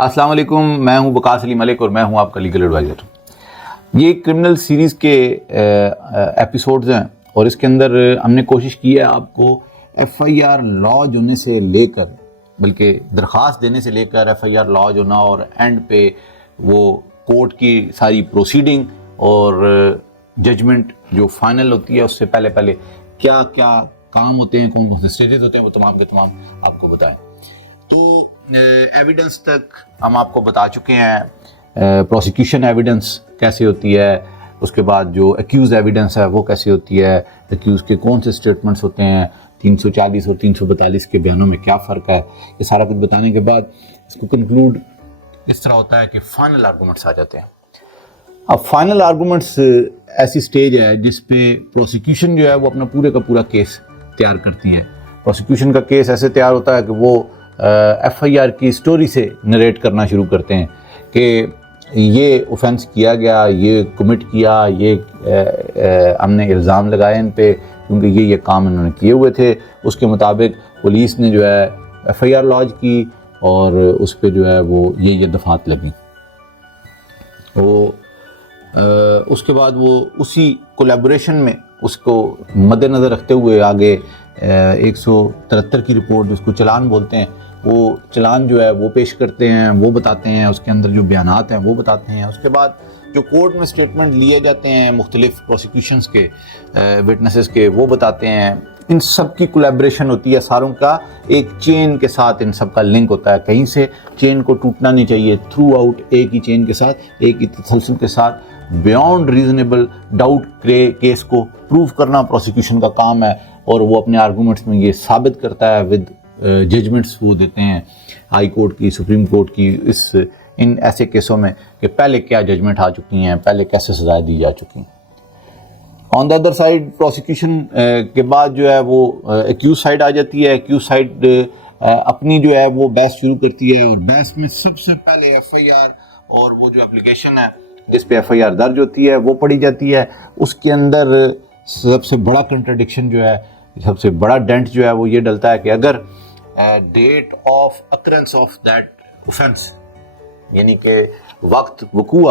السلام علیکم، میں ہوں وقاص علی ملک اور میں ہوں آپ کا لیگل ایڈوائزر۔ یہ کرمنل سیریز کے ایپیسوڈز ہیں اور اس کے اندر ہم نے کوشش کی ہے آپ کو ایف آئی آر لانچ ہونے سے لے کر، بلکہ درخواست دینے سے لے کر ایف آئی آر لانچ ہونا اور اینڈ پہ وہ کورٹ کی ساری پروسیڈنگ اور ججمنٹ جو فائنل ہوتی ہے اس سے پہلے کیا کیا کام ہوتے ہیں، کون کون سے سٹیجز ہوتے ہیں، وہ تمام کے تمام آپ کو بتائیں۔ تو ایویڈنس تک ہم آپ کو بتا چکے ہیں، پروسیکیوشن ایویڈنس کیسے ہوتی ہے، اس کے بعد جو ایکیوز ایویڈنس ہے وہ کیسے ہوتی ہے، ایکیوز کے کون سے سٹیٹمنٹس ہوتے ہیں، 340 اور 342 کے بیانوں میں کیا فرق ہے، یہ سارا کچھ بتانے کے بعد اس کو کنکلوڈ اس طرح ہوتا ہے کہ فائنل آرگومنٹس آ جاتے ہیں۔ اب فائنل آرگومنٹس ایسی سٹیج ہے جس پہ پروسیکیوشن جو ہے وہ اپنا پورے کا پورا کیس تیار کرتی ہے۔ پروسیکیوشن کا کیس ایسے تیار ہوتا ہے کہ وہ ایف آئی آر کی سٹوری سے نریٹ کرنا شروع کرتے ہیں کہ یہ اوفینس کیا گیا، یہ کمٹ کیا، یہ ہم نے الزام لگائے ان پہ کیونکہ یہ کام انہوں نے کیے ہوئے تھے۔ اس کے مطابق پولیس نے جو ہے ایف آئی آر لانچ کی اور اس پہ جو ہے وہ یہ دفعات لگیں۔ اس کے بعد وہ اسی کولیبوریشن میں اس کو مد نظر رکھتے ہوئے آگے 173 کی رپورٹ جس کو چلان بولتے ہیں، وہ چلان جو ہے وہ پیش کرتے ہیں، وہ بتاتے ہیں، اس کے اندر جو بیانات ہیں وہ بتاتے ہیں۔ اس کے بعد جو کورٹ میں سٹیٹمنٹ لیے جاتے ہیں مختلف پروسیکیوشنز کے وٹنسز کے، وہ بتاتے ہیں۔ ان سب کی کولیبریشن ہوتی ہے، ساروں کا ایک چین کے ساتھ ان سب کا لنک ہوتا ہے، کہیں سے چین کو ٹوٹنا نہیں چاہیے، تھرو آؤٹ ایک ہی چین کے ساتھ، ایک ہی تسلسل کے ساتھ بیونڈ ریزنیبل ڈاؤٹ کیس کو پروو کرنا پروسیکیوشن کا کام ہے، اور وہ اپنے آرگومنٹس میں یہ ثابت کرتا ہے ود ججمنٹس وہ دیتے ہیں ہائی کورٹ کی، سپریم کورٹ کی، ان ایسے کیسوں میں کہ پہلے کیا ججمنٹ آ چکی ہیں، پہلے کیسے سزائیں دی جا چکی ہیں۔ آن دا ادر سائڈ پروسیکیوشن کے بعد جو ہے وہ ایکیوز سائڈ آ جاتی ہے۔ ایکیوز سائڈ اپنی جو ہے وہ بحث شروع کرتی ہے، اور بحث میں سب سے پہلے ایف آئی آر اور وہ جو اپلیکیشن ہے جس پہ ایف آئی آر درج ہوتی ہے وہ پڑھی جاتی ہے۔ اس کے اندر سب سے بڑا کنٹرڈکشن جو ہے، سب سے بڑا ڈینٹ جو ہے وہ یہ ڈلتا ہے کہ اگر date of occurrence of that offence, یعنی کہ وقت وقوع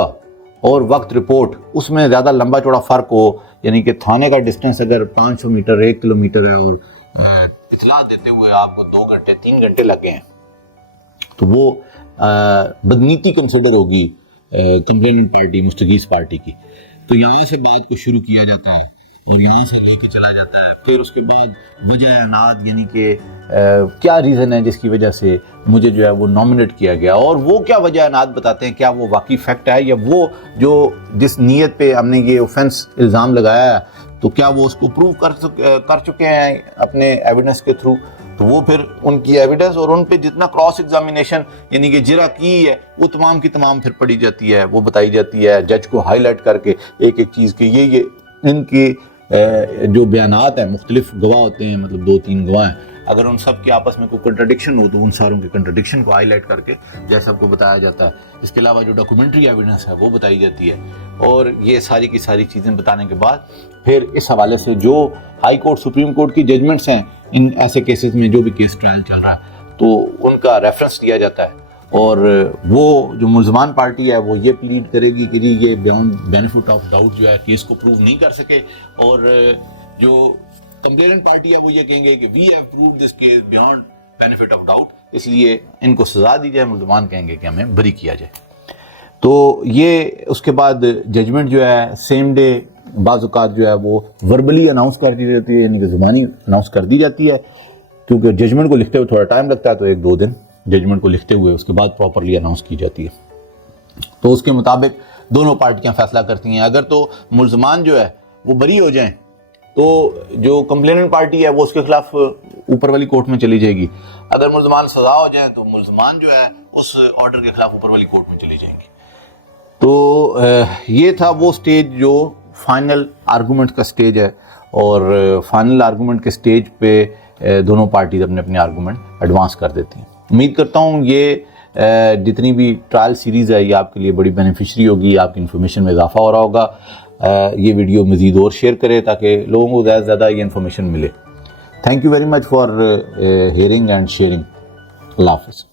اور وقت رپورٹ، اس میں زیادہ لمبا چوڑا فرق ہو، یعنی کہ تھانے کا ڈسٹینس اگر 500 میٹر 1 کلومیٹر ہے اور اطلاع دیتے ہوئے آپ کو 2 گھنٹے 3 گھنٹے لگے ہیں، تو وہ بدنیتی کنسیڈر ہوگی کمپلیننٹ پارٹی مستغیث پارٹی کی۔ تو یہاں سے بات کو شروع کیا جاتا ہے اور یہاں سے لے کے چلا جاتا ہے۔ پھر اس کے بعد وجہ عناد، یعنی کہ کیا ریزن ہے جس کی وجہ سے مجھے جو ہے وہ نامنیٹ کیا گیا، اور وہ کیا وجہ عناد بتاتے ہیں، کیا وہ واقعی فیکٹ ہے، یا وہ جو جس نیت پہ ہم نے یہ اوفینس الزام لگایا ہے تو کیا وہ اس کو پروو کر چکے ہیں اپنے ایویڈنس کے تھرو۔ تو وہ پھر ان کی ایویڈنس اور ان پہ جتنا کراس ایگزامینیشن یعنی کہ جرا کی ہے وہ تمام کی تمام پھر پڑھی جاتی ہے، وہ بتائی جاتی ہے جج کو ہائی لائٹ کر کے ایک ایک چیز کی یہ ان کی جو بیانات ہیں، مختلف گواہ ہوتے ہیں، مطلب 2-3 گواہ ہیں، اگر ان سب کے آپس میں کوئی کنٹرڈکشن ہو تو ان ساروں کے کنٹرڈکشن کو ہائی لائٹ کر کے جیسا کو بتایا جاتا ہے۔ اس کے علاوہ جو ڈاکومنٹری ایویڈنس ہے وہ بتائی جاتی ہے، اور یہ ساری کی ساری چیزیں بتانے کے بعد پھر اس حوالے سے جو ہائی کورٹ سپریم کورٹ کی ججمنٹس ہیں ان ایسے کیسز میں، جو بھی کیس ٹرائل چل رہا ہے، تو ان کا ریفرنس دیا جاتا ہے، اور وہ جو ملزمان پارٹی ہے وہ یہ پلیڈ کرے گی کہ یہ بیونڈ بینیفٹ آف ڈاؤٹ جو ہے کیس کو پروو نہیں کر سکے، اور جو کمپلیننٹ پارٹی ہے وہ یہ کہیں گے کہ we have proved this case beyond benefit of doubt, اس لیے ان کو سزا دی جائے، ملزمان کہیں گے کہ ہمیں بری کیا جائے۔ تو یہ اس کے بعد ججمنٹ جو ہے سیم ڈے بعض اوقات جو ہے وہ وربلی اناؤنس کر دی جاتی ہے، یعنی کہ زبانی اناؤنس کر دی جاتی ہے، کیونکہ ججمنٹ کو لکھتے ہوئے تھوڑا ٹائم لگتا ہے، تو 1-2 دن ججمنٹ کو لکھتے ہوئے اس کے بعد پراپرلی اناؤنس کی جاتی ہے۔ تو اس کے مطابق دونوں پارٹیاں فیصلہ کرتی ہیں۔ اگر تو ملزمان جو ہے وہ بری ہو جائیں تو جو کمپلیننٹ پارٹی ہے وہ اس کے خلاف اوپر والی کورٹ میں چلی جائے گی، اگر ملزمان سزا ہو جائیں تو ملزمان جو ہے اس آرڈر کے خلاف اوپر والی کورٹ میں چلی جائیں گی۔ تو یہ تھا وہ سٹیج جو فائنل آرگومنٹ کا سٹیج ہے، اور فائنل آرگومنٹ کے سٹیج پہ دونوں پارٹیز اپنے اپنے آرگومنٹ ایڈوانس کر دیتی ہیں۔ امید کرتا ہوں یہ جتنی بھی ٹرائل سیریز ہے یہ آپ کے لیے بڑی بینیفیشری ہوگی، آپ کی انفارمیشن میں اضافہ ہو رہا ہوگا۔ یہ ویڈیو مزید اور شیئر کرے تاکہ لوگوں کو زیادہ سے زیادہ یہ انفارمیشن ملے۔ Thank you very much for hearing and sharing. اللہ حافظ۔